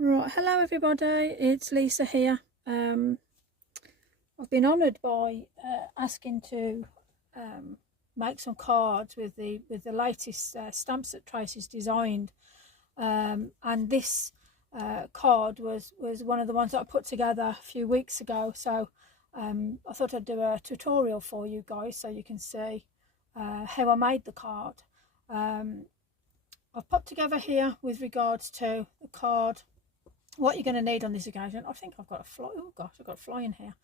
Right, hello everybody, it's Lisa here. I've been honoured by asking to make some cards with the latest stamps that Tracy's designed, and this card was one of the ones that I put together a few weeks ago. So I thought I'd do a tutorial for you guys so you can see how I made the card. I've put together here with regards to the card what you're going to need on this occasion. I think I've got a fly. Oh gosh, I've got a fly in here.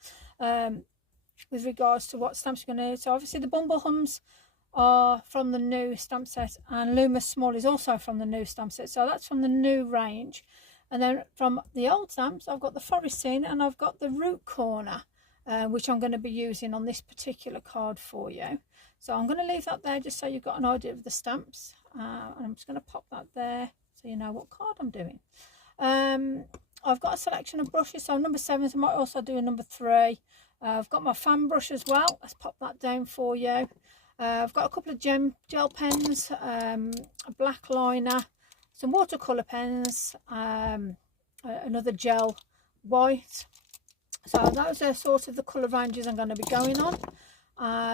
With regards to what stamps you're going to need. So obviously the Bumble Hums are from the new stamp set, and Loomis Small is also from the new stamp set. So that's from the new range. And then from the old stamps, I've got the Forest Scene and I've got the Root Corner, which I'm going to be using on this particular card for you. So I'm going to leave that there just so you've got an idea of the stamps. And I'm just going to pop that there so you know what card I'm doing. I've got a selection of brushes, so number 7, I might also do a number 3. I've got my fan brush as well. Let's pop that down for you. I've got a couple of gel pens, a black liner, some watercolour pens, another gel white. So those are sort of the colour ranges I'm going to be going on.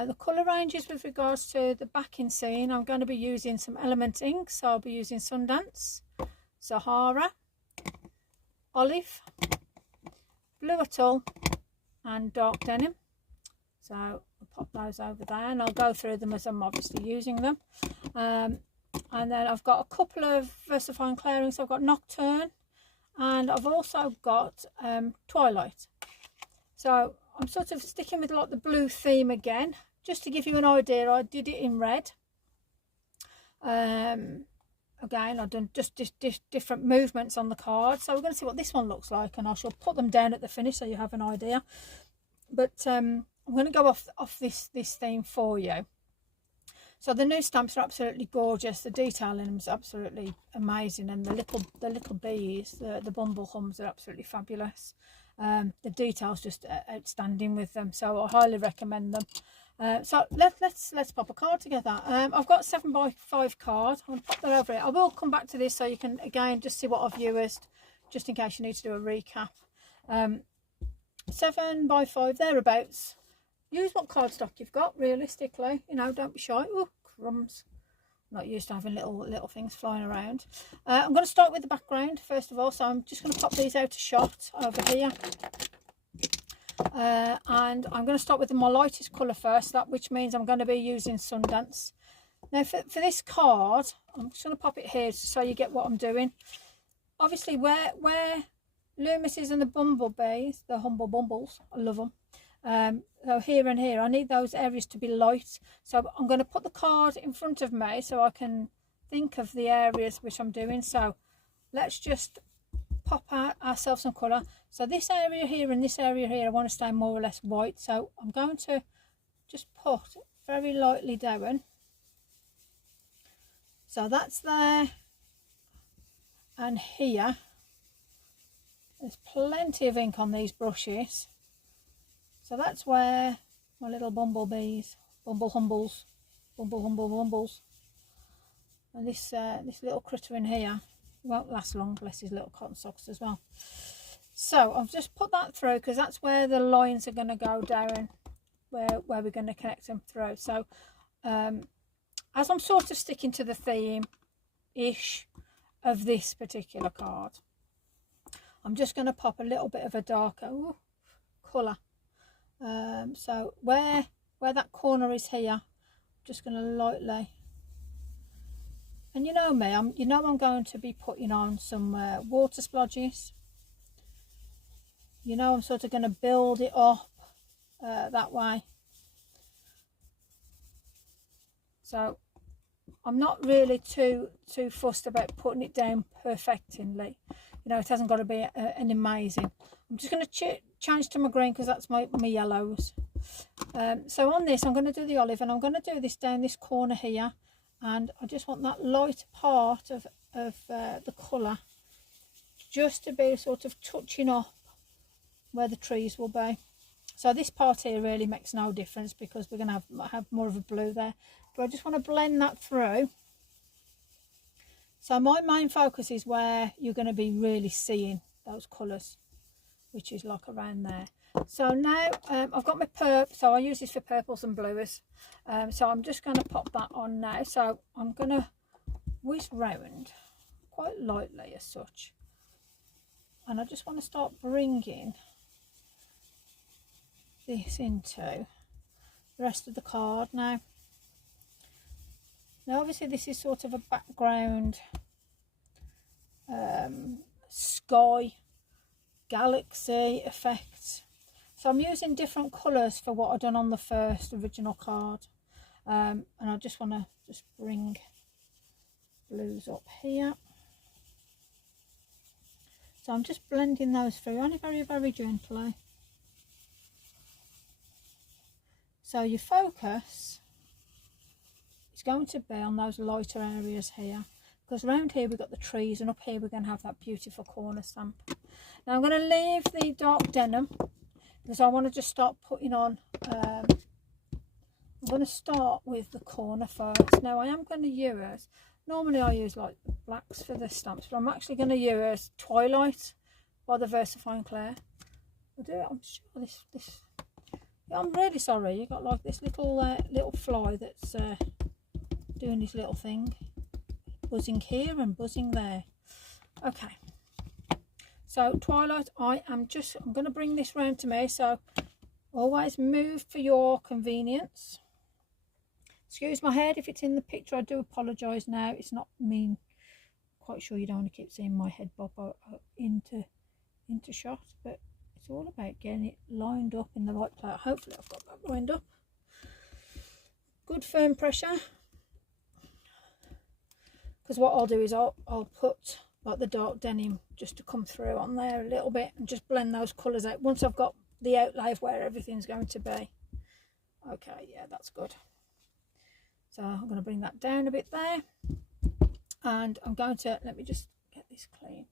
The colour ranges with regards to the backing scene, I'm going to be using some Element ink, so I'll be using Sundance, Sahara, Olive, Blue Atoll and Dark Denim. So I'll pop those over there and I'll go through them as I'm obviously using them. And then I've got a couple of VersaFine clearings. I've got Nocturne and I've also got Twilight. So I'm sort of sticking with like the blue theme again, just to give you an idea. I did it in red. Again, I've done just different movements on the card, so we're going to see what this one looks like, and I shall put them down at the finish so you have an idea. But I'm going to go off this theme for you. So the new stamps are absolutely gorgeous. The detailing is absolutely amazing, and the little bees, the Bumble Hums, are absolutely fabulous. The details just outstanding with them, so I highly recommend them. So let's pop a card together. I've got a 7x5 card. I'm going to pop that over it. I will come back to this so you can again just see what I've used, just in case you need to do a recap. 7x5 thereabouts. Use what cardstock you've got, realistically. You know, don't be shy. Oh, crumbs. I'm not used to having little things flying around. I'm going to start with the background first of all, so I'm just going to pop these out a shot over here. And I'm going to start with my lightest colour first, which means I'm going to be using Sundance. Now for this card, I'm just going to pop it here so you get what I'm doing. Obviously where Loomis is and the bumblebees, the humble bumbles, I love them. So here and here, I need those areas to be light. So I'm going to put the card in front of me so I can think of the areas which I'm doing. So let's just pop out ourselves some colour. So this area here and this area here, I want to stay more or less white. So I'm going to just put very lightly down. So that's there. And here, there's plenty of ink on these brushes. So that's where my little bumblebees, bumble humbles, and this little critter in here won't last long, bless his little cotton socks as well. So I've just put that through because that's where the lines are going to go down, where we're going to connect them through. So as I'm sort of sticking to the theme-ish of this particular card, I'm just going to pop a little bit of a darker colour. So where that corner is here, I'm just going to lightly, and you know me, I'm going to be putting on some water splodges. You know, I'm sort of going to build it up that way. So I'm not really too fussed about putting it down perfectly. You know, it hasn't got to be an amazing. I'm just going to change to my green because that's my yellows. So on this, I'm going to do the olive, and I'm going to do this down this corner here, and I just want that light part of the colour just to be sort of touching up where the trees will be. So this part here really makes no difference because we're going to have more of a blue there, but I just want to blend that through So my main focus is where you're going to be really seeing those colours, which is like around there. So now I've got my purple, so I use this for purples and blues. So I'm just going to pop that on now. So I'm going to whiz round quite lightly as such. And I just want to start bringing this into the rest of the card now. Now obviously this is sort of a background sky galaxy effect, so I'm using different colours for what I've done on the first original card, and I just want to just bring blues up here. So I'm just blending those through only very gently. So your focus is going to be on those lighter areas here, because around here we've got the trees, and up here we're going to have that beautiful corner stamp. Now I'm going to leave the dark denim because I want to just start putting on, I'm going to start with the corner first. Now I am going to use, normally I use like blacks for the stamps, but I'm actually going to use Twilight by the VersaFine Claire. I'll do it, I'm sure this I'm really sorry, you got like this little fly that's doing this little thing, buzzing here and buzzing there. Okay, so Twilight, I'm going to bring this round to me, so always move for your convenience. Excuse my head if it's in the picture, I do apologise now, it's not mean. Quite sure you don't want to keep seeing my head bob into shot, but it's all about getting it lined up in the right place. Hopefully I've got that lined up. Good firm pressure. Because what I'll do is I'll put like the dark denim just to come through on there a little bit and just blend those colours out once I've got the outlay of where everything's going to be. Okay, yeah, that's good. So I'm going to bring that down a bit there, and I'm going to, let me just get this clean.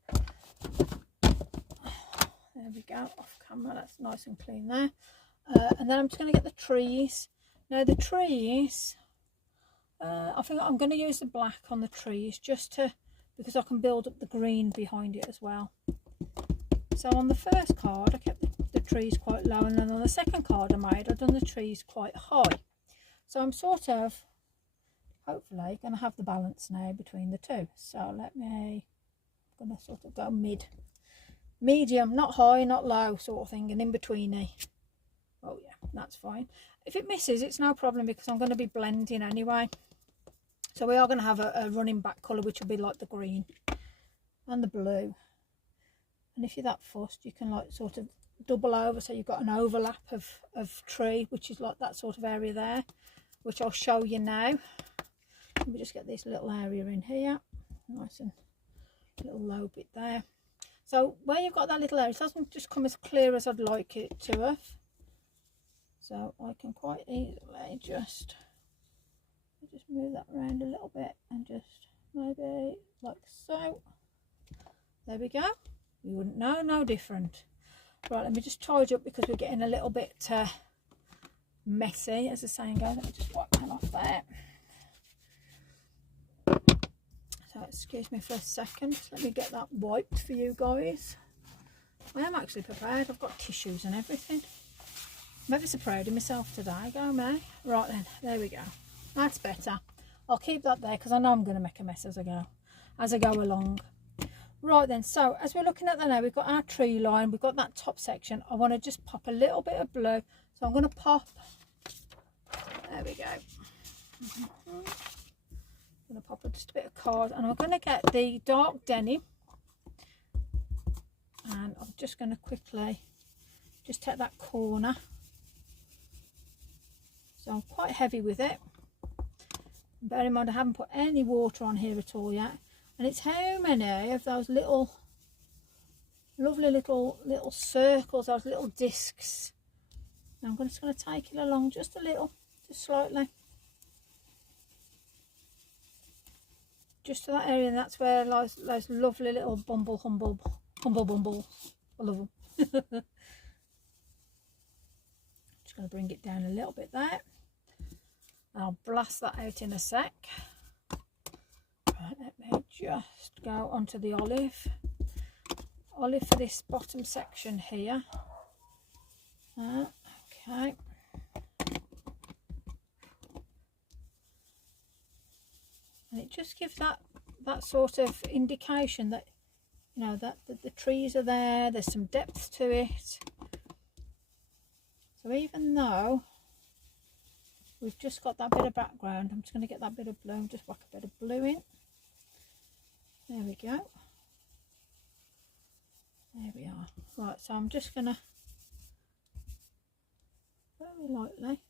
There we go, off camera, that's nice and clean there. And then I'm just going to get the trees. Now the trees, I think I'm going to use the black on the trees just to, because I can build up the green behind it as well. So on the first card I kept the trees quite low, and then on the second card I made, I've done the trees quite high. So I'm sort of, hopefully, going to have the balance now between the two. So I'm going to sort of go medium, not high, not low sort of thing, and in betweeny. Oh yeah, that's fine. If it misses, it's no problem because I'm going to be blending anyway. So we are going to have a running back colour, which will be like the green and the blue. And if you're that fussed, you can like sort of double over, so you've got an overlap of tree, which is like that sort of area there, which I'll show you now. Let me just get this little area in here, nice and little low bit there. So where you've got that little area, it doesn't just come as clear as I'd like it to have. So I can quite easily just move that around a little bit and just maybe like so. There we go. You wouldn't know, no different. Right, let me just tidy up because we're getting a little bit messy, as the saying goes. Let me just wipe that off there. So excuse me for a second, let me get that wiped for you guys. I am actually prepared, I've got tissues and everything. I'm ever so proud of myself today, go me. Right then, there we go. That's better. I'll keep that there because I know I'm going to make a mess as I go along. Right then, so as we're looking at that now, we've got our tree line, we've got that top section. I want to just pop a little bit of blue, so I'm going to pop, there we go. I'm going to pop just a bit of card, and I'm going to get the dark denim, and I'm just going to quickly just take that corner. So I'm quite heavy with it. Bear in mind I haven't put any water on here at all yet, and it's how many of those little lovely little circles, those little discs. Now I'm just going to take it along just a little, just slightly, just to that area, and that's where those lovely little bumbles, I love them. Just going to bring it down a little bit there. I'll blast that out in a sec. Right, let me just go onto the olive for this bottom section here. Okay. And it just gives that sort of indication that, you know, that the trees are there, there's some depth to it. So even though we've just got that bit of background, I'm just going to get that bit of blue, just whack a bit of blue in. There we go. There we are. Right, so I'm just going to very lightly.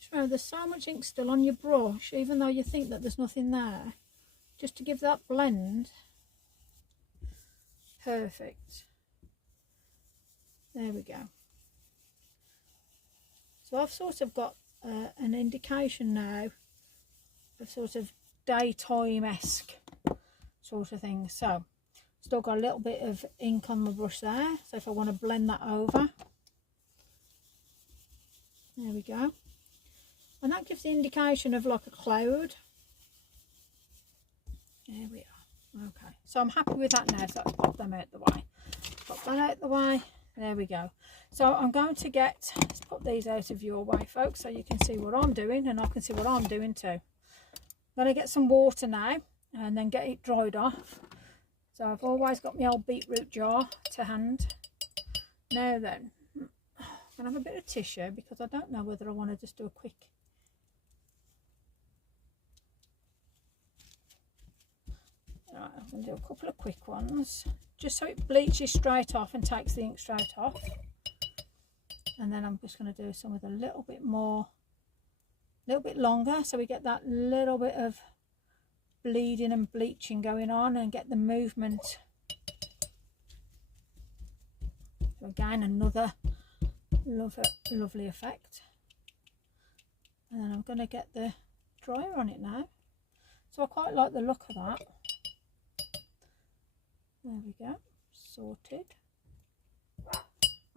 Just remember, there's so much ink still on your brush, even though you think that there's nothing there, just to give that blend. Perfect. There we go. So I've sort of got an indication now of sort of daytime-esque sort of thing. So still got a little bit of ink on my brush there, so if I want to blend that over, there we go. And that gives the indication of like a cloud. There we are. Okay, so I'm happy with that now, so let's pop them out the way. Pop that out the way. There we go. So I'm going to let's put these out of your way, folks, so you can see what I'm doing and I can see what I'm doing too. I'm going to get some water now and then get it dried off. So I've always got my old beetroot jar to hand. Now then, I'm going to have a bit of tissue because I don't know whether I want to just do a quick. Right, I'm going to do a couple of quick ones, just so it bleaches straight off and takes the ink straight off. And then I'm just going to do some with a little bit longer, so we get that little bit of bleeding and bleaching going on and get the movement. So again, another lovely effect. And then I'm going to get the dryer on it now. So I quite like the look of that. There we go, sorted.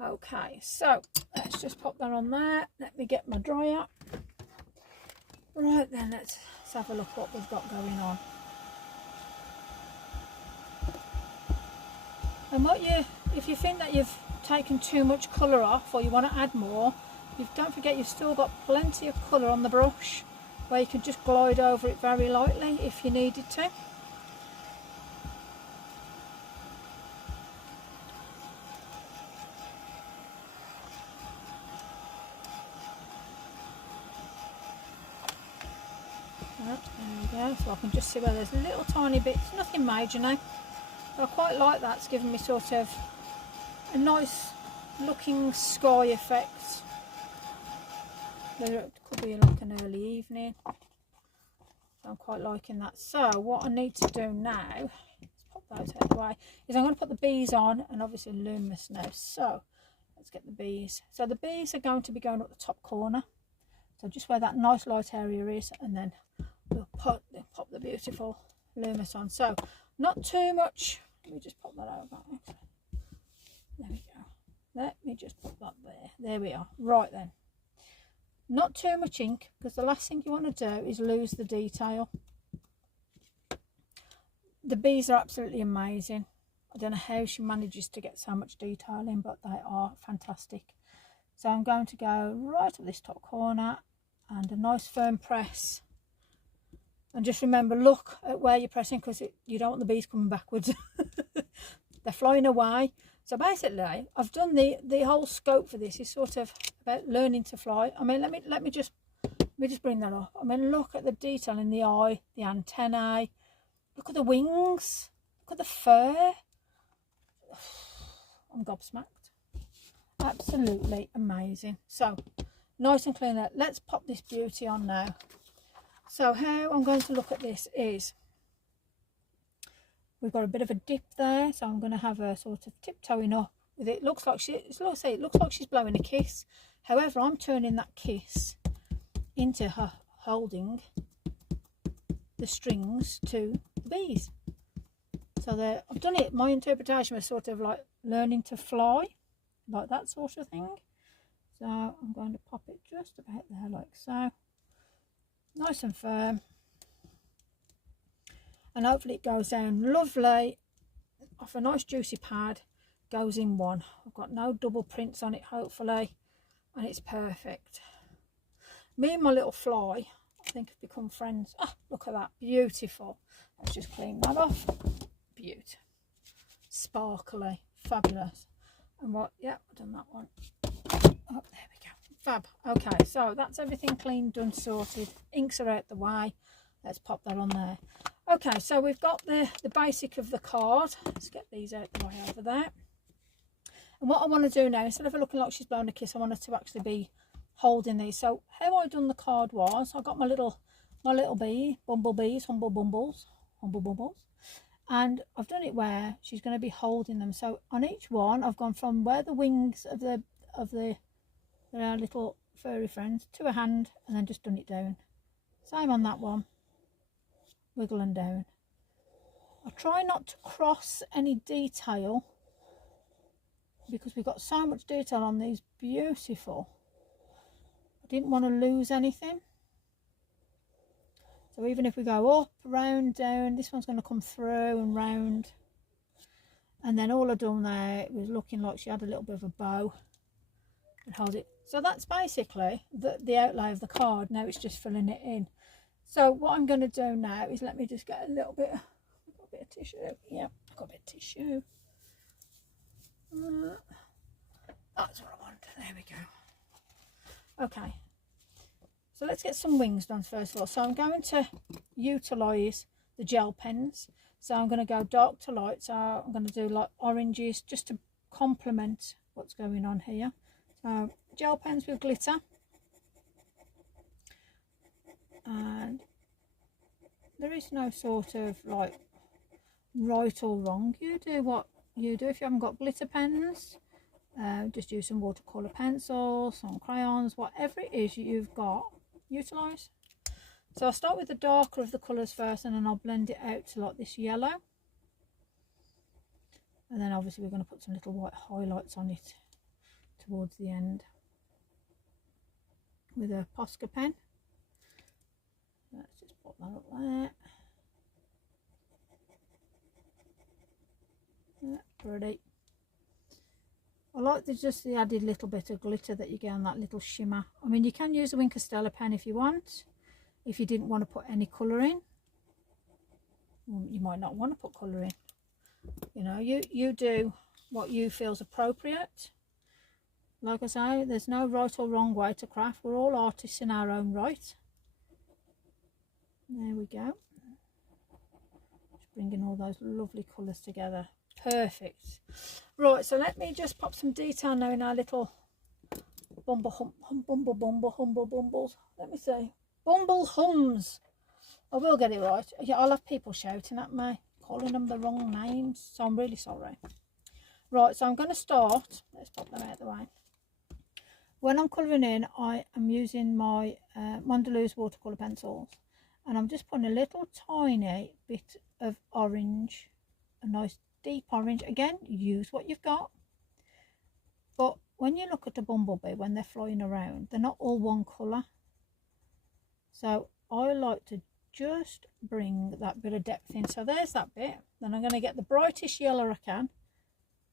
Okay, so let's just pop that on there. Let me get my dryer. Right then, let's have a look what we've got going on. And if you think that you've taken too much colour off or you want to add more, don't forget you've still got plenty of colour on the brush where you can just glide over it very lightly if you needed to. There we go, so I can just see where there's little tiny bits, nothing major now, but I quite like that. It's giving me sort of a nice looking sky effect. It could be like an early evening, so I'm quite liking that. So what I need to do now, let's pop those out of the way, is I'm going to put the bees on, and obviously Luminous now. So let's get the bees. So the bees are going to be going up the top corner, so just where that nice light area is, and then we'll pop the beautiful Luminous on. So not too much. Let me just pop that over. There we go. Let me just put that there. There we are. Right then. Not too much ink, because the last thing you want to do is lose the detail. The bees are absolutely amazing. I don't know how she manages to get so much detail in, but they are fantastic. So I'm going to go right at this top corner and a nice firm press. And just remember, look at where you're pressing, because you don't want the bees coming backwards. They're flying away. So basically, I've done the whole scope for this is sort of about learning to fly. I mean, let me just bring that up. I mean, look at the detail in the eye, the antennae. Look at the wings. Look at the fur. I'm gobsmacked. Absolutely amazing. So nice and clean. Let's pop this beauty on now. So how I'm going to look at this is, we've got a bit of a dip there, so I'm going to have her sort of tiptoeing up with it. Looks like it looks like she's blowing a kiss. However, I'm turning that kiss into her holding the strings to the bees. So I've done it. My interpretation was sort of like learning to fly, like that sort of thing. So I'm going to pop it just about there, like so. Nice and firm. and hopefully it goes down lovely off a nice juicy pad, goes in one. I've got no double prints on it hopefully, and it's perfect. Me and my little fly, I think, have become friends. Ah, look at that, beautiful. Let's just clean that off. Beautiful, sparkly, fabulous. And what, yeah, I've done that one. Oh, there we go, fab. Okay, so that's everything clean, done, sorted. Inks are out the way. Let's pop that on there. Okay, so we've got the basic of the card. Let's get these out the way over there. And what I want to do now, instead of her looking like she's blown a kiss, I want her to actually be holding these. So how I done the card was, I got my little bee, bumblebees, humble bumbles, and I've done it where she's going to be holding them. So on each one, I've gone from where the wings of the their little furry friends to a hand, and then just done it down. Same on that one, wiggle and down. I try not to cross any detail because we've got so much detail on these. Beautiful. I didn't want to lose anything. So even if we go up, round, down, this one's going to come through and round. And then all I've done there, it was looking like she had a little bit of a bow and hold it. So that's basically the outlay of the card. Now it's just filling it in. So what I'm going to do now is, let me just get a little bit, I've got a bit of tissue. Yeah, I've got a bit of tissue. That's what I want. There we go. Okay. So let's get some wings done first of all. So I'm going to utilise the gel pens. So I'm going to go dark to light. So I'm going to do like oranges just to complement what's going on here. So gel pens with glitter. And there is no sort of like right or wrong. You do what you do. If you haven't got glitter pens, just use some watercolour pencils, some crayons, whatever it is you've got. Utilise. So I'll start with the darker of the colours first, and then I'll blend it out to like this yellow, and then obviously we're going to put some little white highlights on it towards the end with a Posca pen. Let's just put that up there. Yeah, pretty. I like just the added little bit of glitter that you get on that little shimmer. I mean, you can use a Wink of Stella pen if you want, if you didn't want to put any colour in. Well, you might not want to put colour in. You know, you do what you feel is appropriate. Like I say, there's no right or wrong way to craft. We're all artists in our own right. There we go. Just bringing all those lovely colours together. Perfect. Right, so let me just pop some detail now in our little bumbles. Let me see. Bumble hums. I will get it right. Yeah, I'll have people shouting at me, calling them the wrong names, so I'm really sorry. Right, so I'm going to start. Let's pop them out of the way. When I'm colouring in, I am using my Mondelez watercolour pencils, and I'm just putting a little tiny bit of orange, a nice deep orange. Again, use what you've got, but when you look at a bumblebee when they're flying around, they're not all one colour. So I like to just bring that bit of depth in. So there's that bit. Then I'm going to get the brightest yellow I can,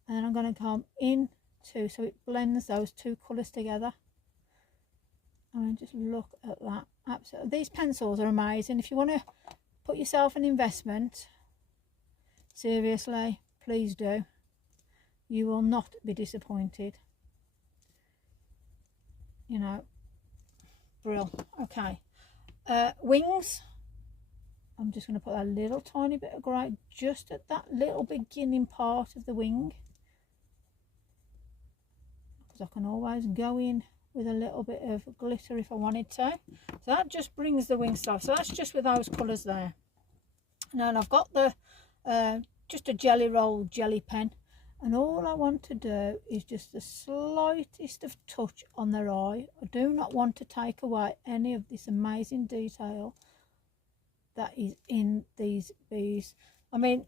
and then I'm going to come in too, so it blends those two colours together. I mean, just look at that. Absolutely, these pencils are amazing. If you want to put yourself an investment, seriously, please do. You will not be disappointed. You know, brill. Okay, wings. I'm just going to put a little tiny bit of grey just at that little beginning part of the wing, because I can always go in with a little bit of glitter if I wanted to. So that just brings the wing stuff. So that's just with those colours there. Now I've got the just a jelly roll jelly pen, and all I want to do is just the slightest of touch on their eye. I do not want to take away any of this amazing detail that is in these bees. I mean,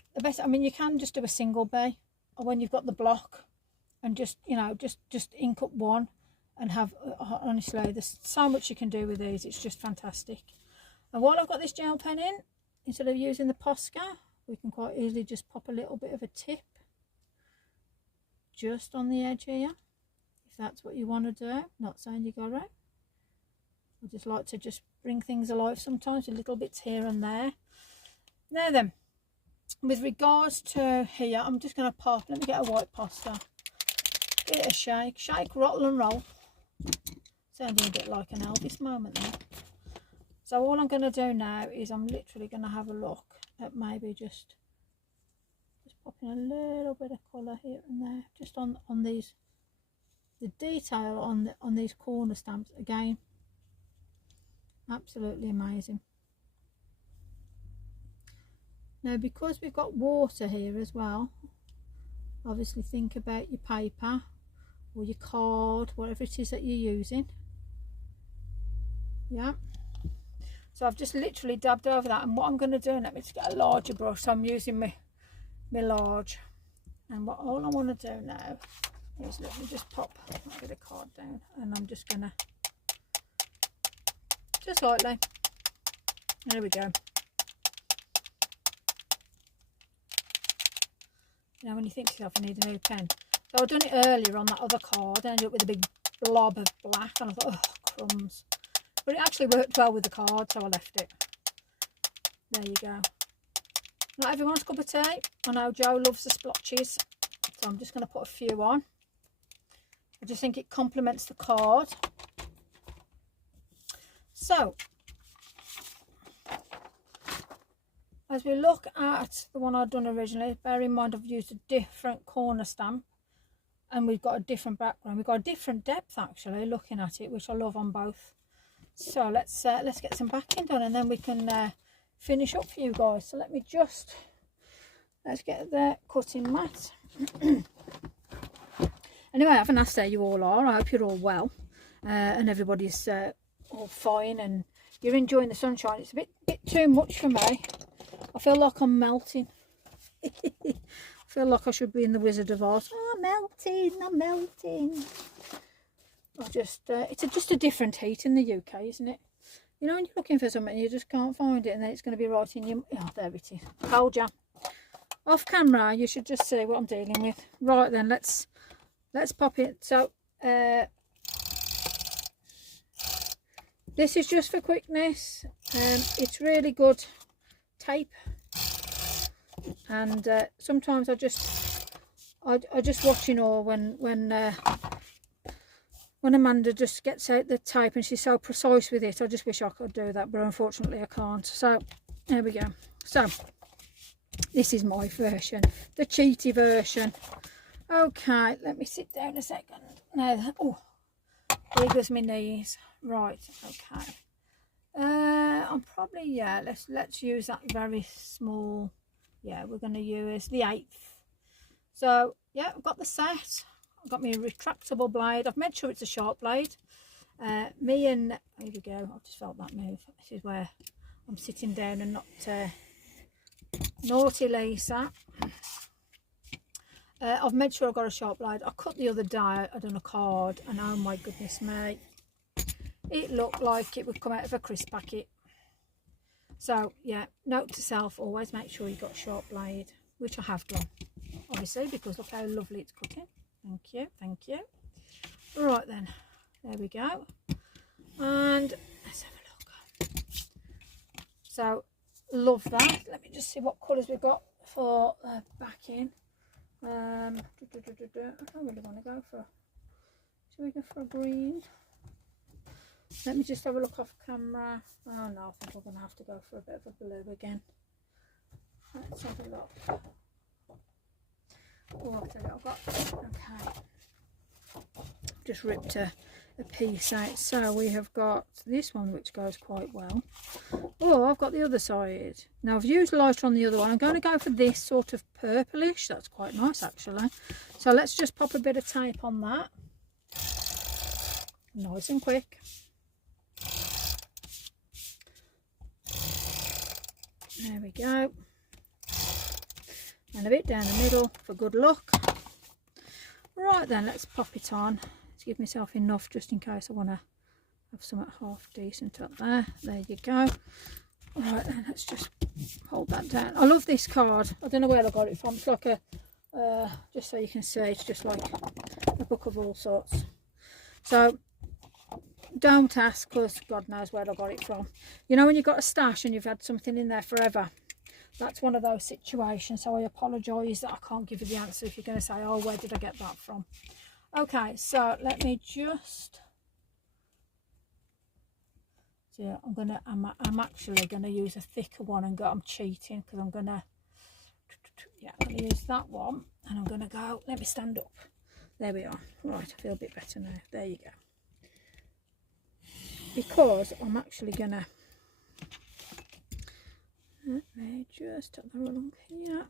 you can just do a single bee, or when you've got the block, and just, you know, just ink up one and have, honestly, there's so much you can do with these. It's just fantastic. And while I've got this gel pen in, instead of using the Posca, we can quite easily just pop a little bit of a tip just on the edge here, if that's what you want to do. Not saying you got it. I just like to just bring things alive sometimes, a little bits here and there. Now then, with regards to here, I'm just going to pop, let me get a white Posca, give it a shake, rattle and roll. Sounding a bit like an Elvis moment there. So all I'm going to do now is I'm literally going to have a look at maybe just popping a little bit of colour here and there, just on these, the detail on these corner stamps again. Absolutely amazing. Now, because we've got water here as well, obviously think about your paper or your card, whatever it is that you're using. Yeah, so I've just literally dabbed over that, and what I'm going to do, let me just get a larger brush, so I'm using my large, and all I want to do now is let me just pop a bit of card down, and I'm just going to just lightly, there we go. You know, when you think to yourself, I need a new pen. So I've done it earlier on that other card, I ended up with a big blob of black, and I thought, oh crumbs. But it actually worked well with the card, so I left it. There you go. Not everyone's cup of tea. I know Joe loves the splotches, so I'm just going to put a few on. I just think it complements the card. So, as we look at the one I'd done originally, bear in mind I've used a different corner stamp, and we've got a different background. We've got a different depth actually looking at it, which I love on both. So let's get some backing done, and then we can finish up for you guys. So let's get the cutting mat. Anyway, I haven't asked how you all are. I hope you're all well, and everybody's all fine, and you're enjoying the sunshine. It's a bit too much for me. I feel like I'm melting. I feel like I should be in the Wizard of Oz. Oh, I'm melting. It's just a different heat in the UK, isn't it? You know, when you're looking for something, you just can't find it, and then it's going to be right in your... Oh, there it is. Told ya. Off camera, you should just see what I'm dealing with. Right then, let's pop it. So, this is just for quickness. It's really good tape, and sometimes I just watch, you know, when Amanda just gets out the tape and she's so precise with it. I just wish I could do that, but unfortunately I can't. So there we go. So this is my version, the cheaty version. Okay, let me sit down a second. Now, oh, here goes my knees. Right, okay. I'm probably, yeah, let's use that very small. Yeah, we're going to use the 1/8. So yeah, I've got the set. I've got my retractable blade. I've made sure it's a sharp blade. Here we go. I've just felt that move. This is where I'm sitting down and not naughty Lisa. I've made sure I've got a sharp blade. I cut the other day. I done a card, and oh my goodness me, it looked like it would come out of a crisp packet. So yeah, note to self, always make sure you've got a sharp blade, which I have done, obviously, because look how lovely it's cutting. Thank you, thank you. Right then, there we go, and let's have a look. So love that. Let me just see what colours we've got for backing. I don't really want to go for, should we go for a green? Let me just have a look off camera. Oh no, I think we're going to have to go for a bit of a blue again. Let's have a look. Oh, I've got, okay, just ripped a piece out. So we have got this one, which goes quite well. Oh, I've got the other side. Now I've used lighter on the other one. I'm going to go for this sort of purplish. That's quite nice actually. So let's just pop a bit of tape on that. Nice and quick. There we go. And a bit down the middle for good luck. Right then, let's pop it on. Let's give myself enough just in case I want to have something half decent up there. There you go. Right, then let's just hold that down. I love this card. I don't know where I got it from. It's like a, just so you can see, it's just like a book of all sorts. So don't ask, because God knows where I got it from. You know when you've got a stash and you've had something in there forever? That's one of those situations. So I apologise that I can't give you the answer if you're going to say, oh, where did I get that from? Okay, so let me just... Yeah, I'm actually gonna use a thicker one and go. I'm cheating because I'm gonna use that one, and I'm gonna go. Let me stand up. There we are. Right, I feel a bit better now. There you go. Because I'm actually gonna. Let me just tuck that along here.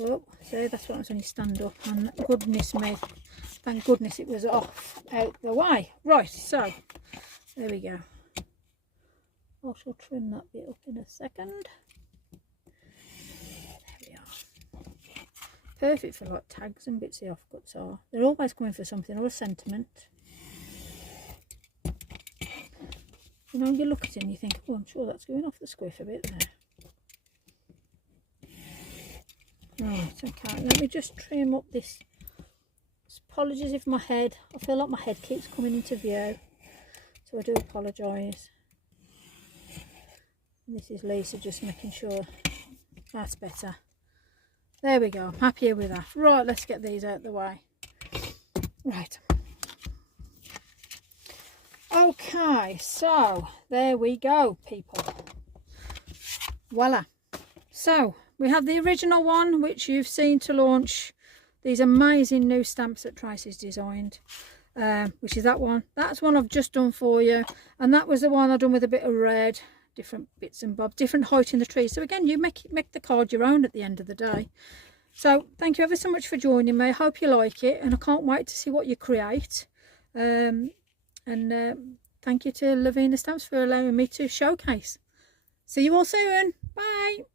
Oh, see, that's what happens when you stand up. And goodness me, thank goodness it was off out the way. Right, so there we go. I shall trim that bit up in a second. There we are. Perfect for like tags and bits the offcuts are. They're always coming for something or a sentiment. You know, you look at it and you think, oh, I'm sure that's going off the squiff a bit there. Right, okay, let me just trim up this. Apologies if my head, I feel like my head keeps coming into view. So I do apologise. This is Lisa just making sure that's better. There we go. I'm happier with that. Right, let's get these out of the way. Right. Okay, so there we go, people. Voila. So we have the original one, which you've seen to launch these amazing new stamps that Tracy's designed, which is that one. That's one I've just done for you, and that was the one I've done with a bit of red. Different bits and bobs, different height in the tree. So again, you make the card your own at the end of the day. So thank you ever so much for joining me. I hope you like it, and I can't wait to see what you create. Thank you to Lavina Stamps for allowing me to showcase. See you all soon. Bye.